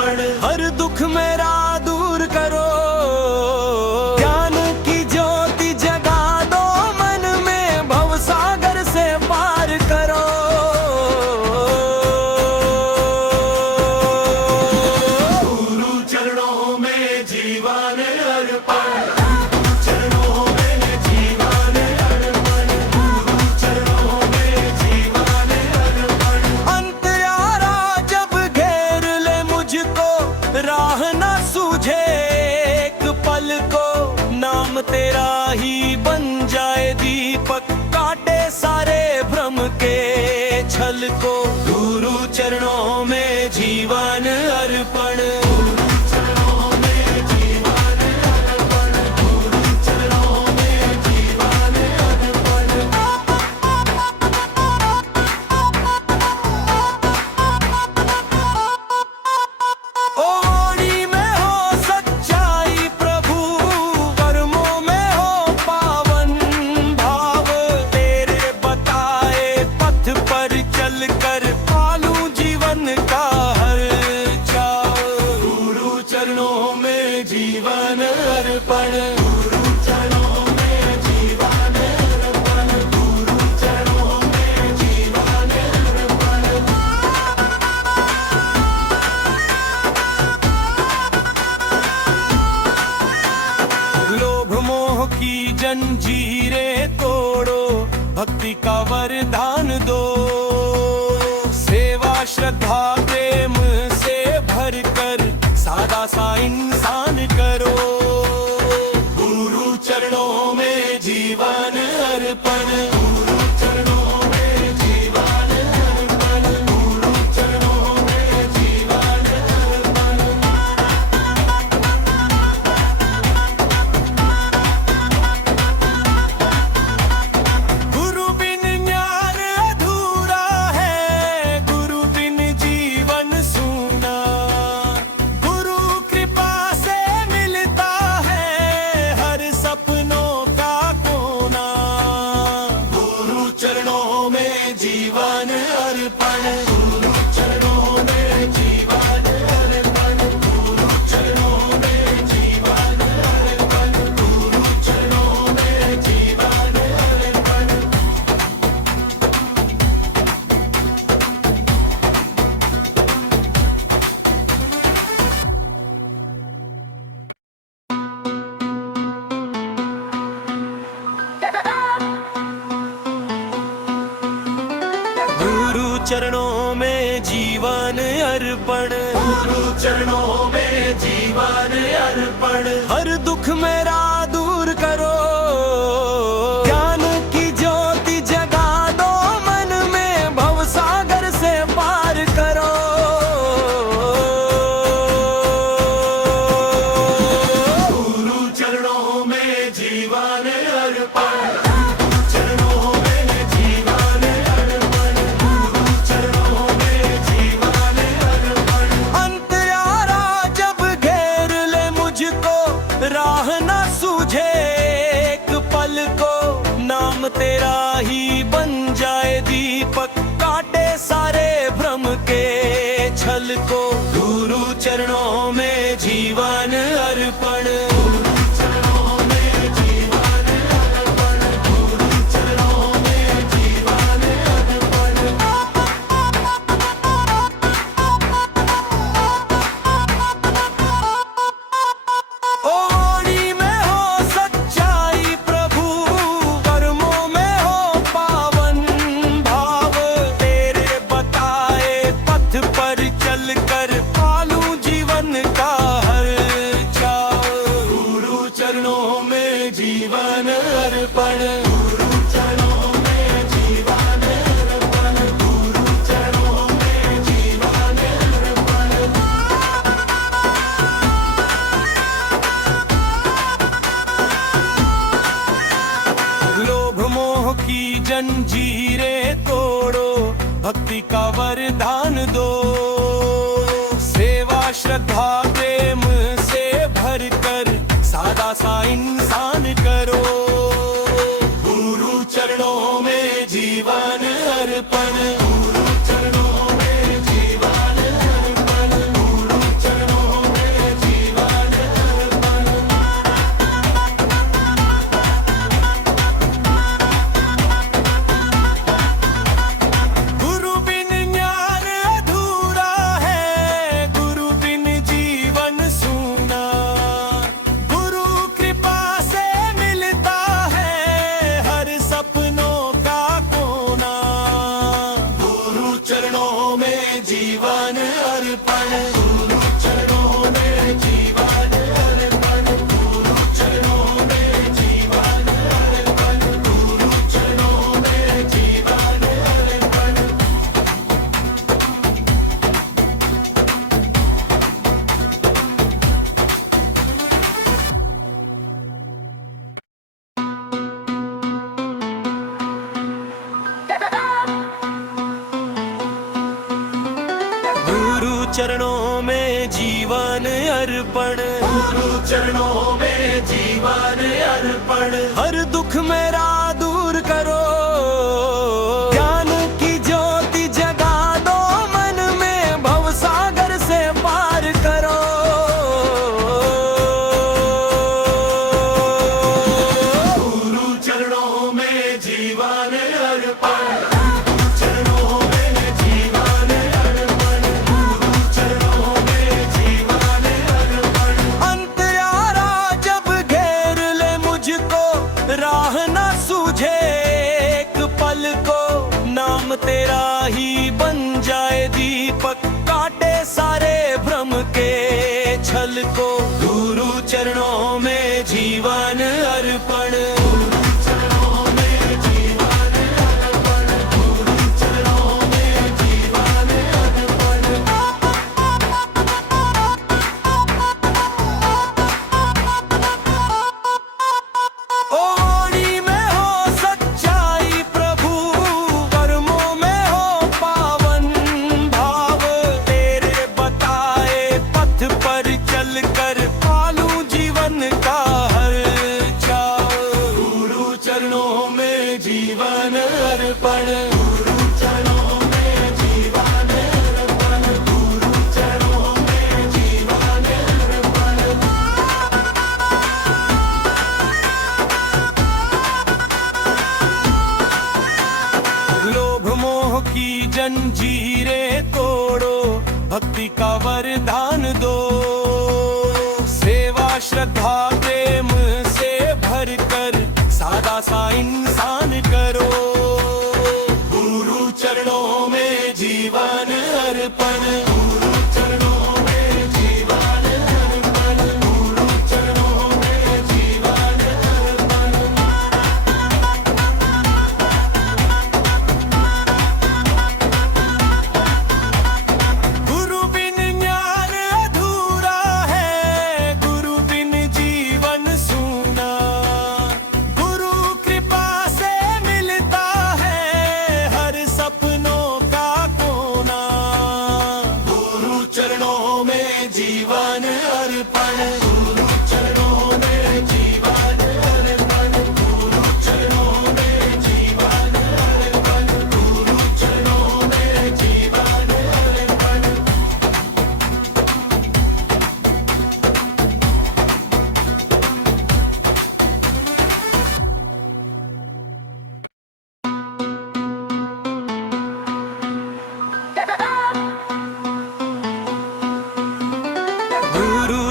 अर्पण। हर दुख मेरा दूर करो, ज्ञान की ज्योति जगा दो मन में, भव सागर से पार करो। गुरु चरणों में जीवन अर्पण, चरणों में जीवन अर्पण, गुरु चरणों में जीवन अर्पण। अंतरारा जब घेर ले मुझको, राह न सूझे एक पल को, नाम तेरा ही बन जाए दीपक, काटे सारे भ्रम के छल को। गुरु चरणों में जीवन अर्पण, गुरु चरणों में जीवन अर्पण, गुरु चरणों में जीवन अर्पण। ओ वाणी में हो सच्चाई प्रभु, कर्मों में हो पावन भाव, तेरे बताए पथ पर चल कर पालूं जीवन का हर चाव। गुरु चरणों में जीवन अर्पण, गुरु चरणों में जीवन अर्पण, गुरु चरणों में जीवन अर्पण। लोभ मोह की जंजीरें तोड़ो, भक्ति का वरदान दो, सेवा श्रद्धा प्रेम से भर कर सादा सा इंसान करो। गुरु चरणों में जीवन अर्पण, गुरु चरणों में जीवन अर्पण, गुरु चरणों में जीवन अर्पण। गुरु बिन ज्ञान अधूरा है, गुरु बिन जीवन सूना, गुरु कृपा से मिलता है हर सपनों का कोना। गुरु चरणों में जीवन अर्पण, गुरु चरणों में जीवन अर्पण, गुरु चरणों में जीवन अर्पण, गुरु चरणों में जीवन अर्पण। गुरु चरणों में जीवन अर्पण, गुरु चरणों में जीवन अर्पण। हर दुख मेरा दूर करो, ज्ञान की ज्योति जगा दो मन में, भव सागर से पार करो। गुरु चरणों में जीवन अर्पण, चरणों में जीवन अर्पण, गुरु चरणों में जीवन अर्पण। अंतरारा जब घेर ले मुझको, राह न सूझे एक पल को, नाम तेरा ही बन जाए दीपक, काटे सारे भ्रम के छल को। गुरु चरणों में जीवन अर्पण, गुरु चरणों में जीवन अर्पण, गुरु चरणों में जीवन अर्पण। ओ वाणी में हो सच्चाई प्रभु, कर्मों में हो पावन भाव, तेरे बताए पथ पर चल कर पालूं जीवन का हर चाव। गुरु चरणों में जीवन अर्पण, गुरु चरणों में जीवन अर्पण, गुरु चरणों में जीवन अर्पण। लोभ मोह की जंजीरें तोड़ो, भक्ति का वरदान दो, सेवा श्रद्धा प्रेम से भर कर सादा सा इंसान करो। गुरु चरणों में जीवन अर्पण, गुरु चरणों में जीवन अर्पण, गुरु चरणों चरणों में जीवन अर्पण, गुरु चरणों में जीवन अर्पण। हर दुख मेरा दूर करो, ज्ञान की ज्योति जगा दो मन में, भव सागर से पार करो। गुरु चरणों में जीवन अर्पण, राह ना सूझे एक पल को, नाम तेरा ही बन जाए दीपक, काटे सारे भ्रम के छल को। गुरु चरणों में जीवन अर्पण, गुरु चरणों में जीवन अर्पण, गुरु चरणों में जीवन अर्पण। जीवन अर्पण, गुरु चरणों में जीवन अर्पण, गुरु चरणों में जीवन अर्पण। लोभ मोह की जंजीरें तोड़ो, भक्ति का वरदान दो, सेवा श्रद्धा प्रेम से भरकर सादा सा इंसान करो। गुरु चरणों में जीवन अर्पण, गुरु चरणों में जीवन अर्पण, गुरु चरणों में जीवन अर्पण। गुरु बिन ज्ञान अधूरा है, गुरु बिन जीवन सूना, चरणों में जीवन अर्पण, गुरु चरणों में जीवन अर्पण, गुरु चरणों में जीवन अर्पण, गुरु चरणों में जीवन अर्पण।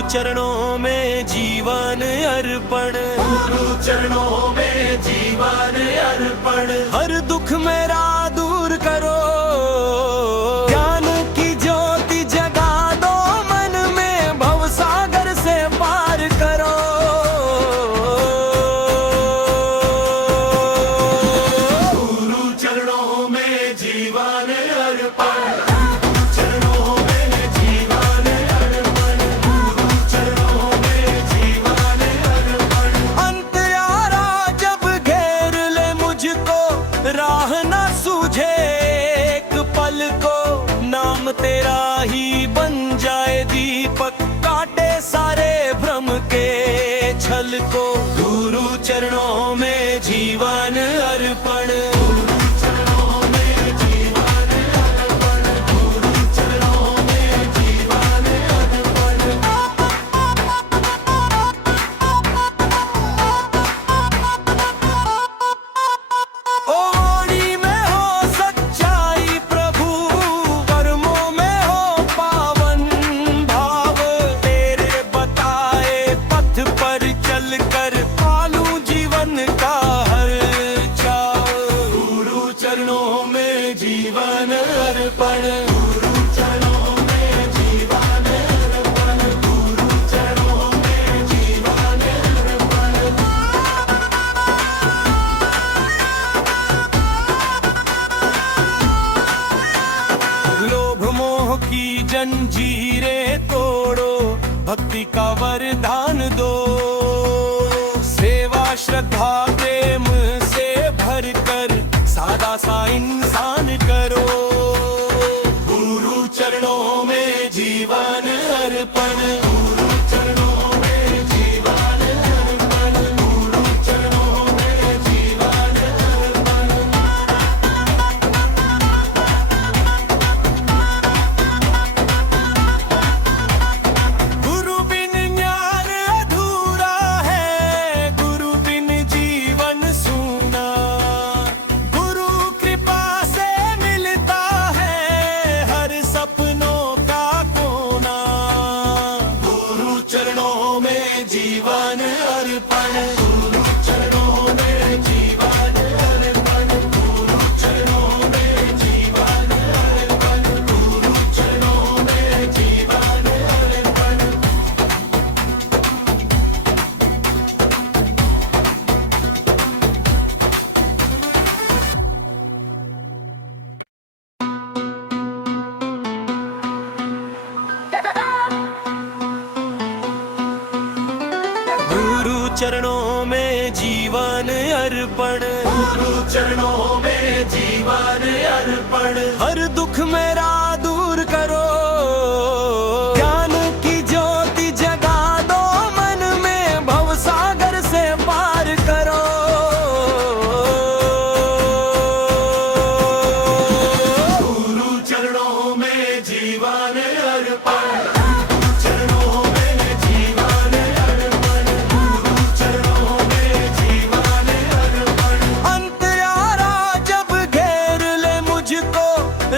चरणों में जीवन अर्पण, गुरु चरणों में जीवन अर्पण। हर दुख मेरा दूर करो, ज्ञान की ज्योति जगा दो मन में, भव सागर से पार करो। गुरु चरणों में जीवन अर्पण, राह ना सूझे एक पल को, नाम तेरा ही बन जाए दीपक, काटे सारे भ्रम के छल को। गुरु चरणों में जीवन अर्पण, गुरु चरणों में जीवन अर्पण, गुरु चरणों में जीवन अर्पण। जीवन अर्पण, गुरु चरणों में जीवन अर्पण, गुरु चरणों में जीवन अर्पण। लोभ मोह की जंजीरें तोड़ो, भक्ति का वरदान दो, सेवा श्रद्धा प्रेम से भरकर सादा सा इंसान करो। गुरु चरणों में जीवन अर्पण, गुरु चरणों में जीवन अर्पण, गुरु चरणों में जीवन अर्पण। गुरु बिन ज्ञान अधूरा है, गुरु बिन जीवन सूना, गुरु कृपा से मिलता है हर सपनों का कोना। गुरु चरणों में जीवन अर्पण, गुरु चरणों में जीवन अर्पण, गुरु चरणों में जीवन अर्पण, गुरु चरणों में जीवन अर्पण। गुरु चरणों में जीवन अर्पण, गुरु चरणों में जीवन अर्पण। हर दुख मेरा दूर करो, ज्ञान की ज्योति जगा दो मन में, भव सागर से पार करो। गुरु चरणों में जीवन अर्पण,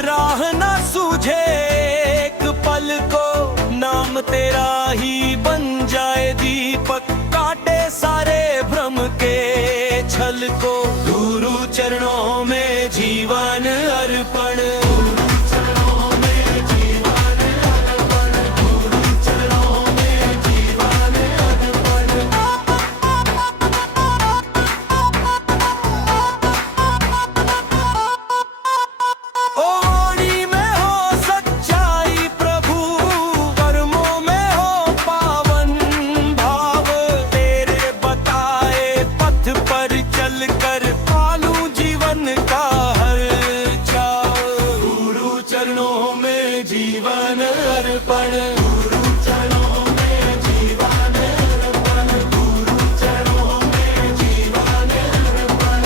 राह न सूझे एक पल को, नाम तेरा ही बन जाए दीपक, काटे सारे भ्रम के छल को। गुरु चरणों में जीवन अर्पण, गुरु चरणों में जीवन अर्पण, गुरु चरणों में जीवन अर्पण। ओड़ी में हो सच्चाई प्रभु, कर्मों में हो पावन भाव, तेरे बताए पथ पर चलकर पालूं जीवन का हर चाव। गुरु चरणों में जीवन अर्पण, गुरु चरणों में जीवन अर्पण, गुरु चरणों में जीवन अर्पण।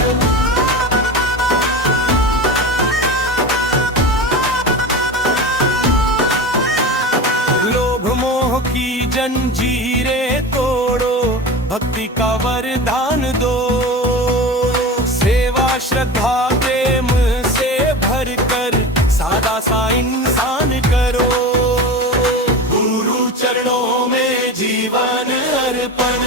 लोभ मोह की जंजीरें तोड़ो, भक्ति का वरदान दो, सेवा श्रद्धा प्रेम से भरकर सादा सा इंसान करो। गुरु चरणों में जीवन अर्पण,